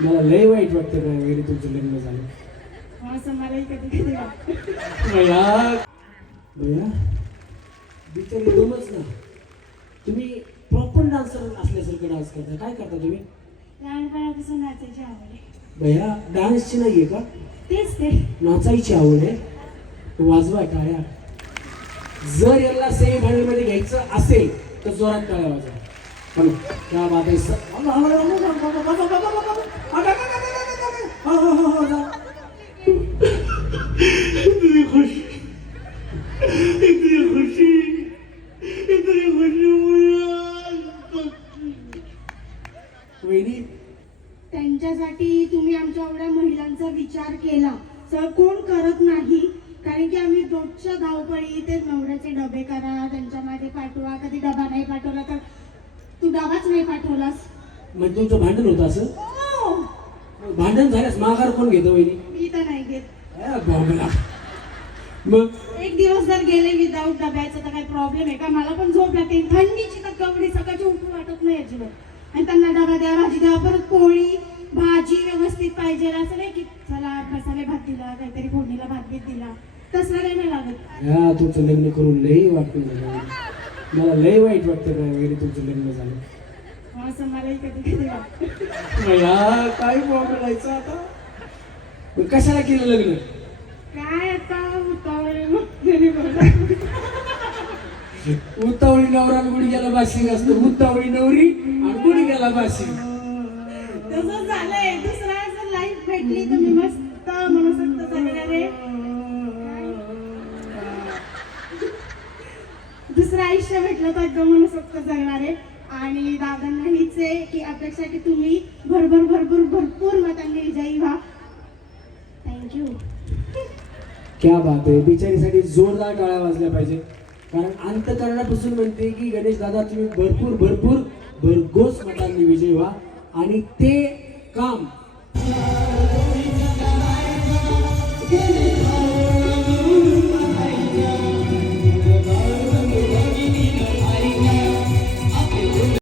मला लय वाईट वाटतं काय वगैरे तुमचं लग्न झालं. असं मलाही कधी कधी वाटतं. भैया भैया बिचारी दमच ना. तुम्ही प्रॉपर डान्सर असल्यासारखं डान्स करता. काय करता तुम्ही? लहानपणापासून नाचायची आवड आहे. भैया डान्सची नाहीये का? तेच ते. नाचायची आवड आहे. वाजवा टाळ्या. जर याला सेमी फायनल मध्ये घ्यायचं असेल तर जोरात टाळ्या वाजवा. पण क्या बात आहे सर. इतनी खुशी इतनी खुशी इतनी खुशी. वहिनी त्यांच्यासाठी तुम्ही आमच्या एवढ्या महिलांचा विचार केला सर. कोण करत नाही. कारण की आम्ही रोजच्या धावपळी ते नवऱ्याचे डबे करा, त्यांच्या मागे पाठवा. कधी डबा नाही पाठवला तर तू डबाच नाही पाठवलास. मग तुमचं भांडण होतं असं? हो. भांडण झाल्यास माघार कोण घेतो वहिनी? मी तर नाही घेत. बाबला. मग एक दिवस जर गेले विदाऊट डब्याचं तर काही प्रॉब्लेम आहे का? मला पण झोप लागते. थंडीची तर कवडी सकाळची उठून वाटत नाही अजिबात. आणि त्यांना डबा द्या, भाजी द्या, परत पोळी भाजी व्यवस्थित पाहिजे. असं नाही की चला मसाले भात दिला, काहीतरी फोडणीला भात बीत दिला, तसलं काही नाही लागत. या तुमचं लग्न करून लई वाटून झालं. मला लय वाईट वाटतं काय वगैरे तुमचं लग्न झालं. असं मलाही कधी कधी वाटतं. या काय बोलायचं आता. मग कशाला केलं लग्न? काय आता उतावळे उतावळी नवरा आणि गुडघ्याला बाशिंग असतं. उतावळी नवरी आणि गुडघ्याला बाशिंग. तसंच झालंय. दुसरा जर लाईफ भेटली तर मी मस्त मनसोक्त जगणार आहे. दुसरं आयुष्य भेटलं तर एकदम मनसोक्त जगणार आहे. आणि दादांना हीच आहे की अपेक्षा की तुम्ही भरभर भरपूर भरपूर मतांनी विजयी व्हा. थँक्यू. क्या बात आहे. बिचारीसाठी जोरदार टाळ्या वाजल्या पाहिजे. कारण अंतकरणापासून म्हणते की गणेश दादा तुम्ही भरपूर भरपूर भरघोस मतांनी विजयी व्हा. आणि ते काम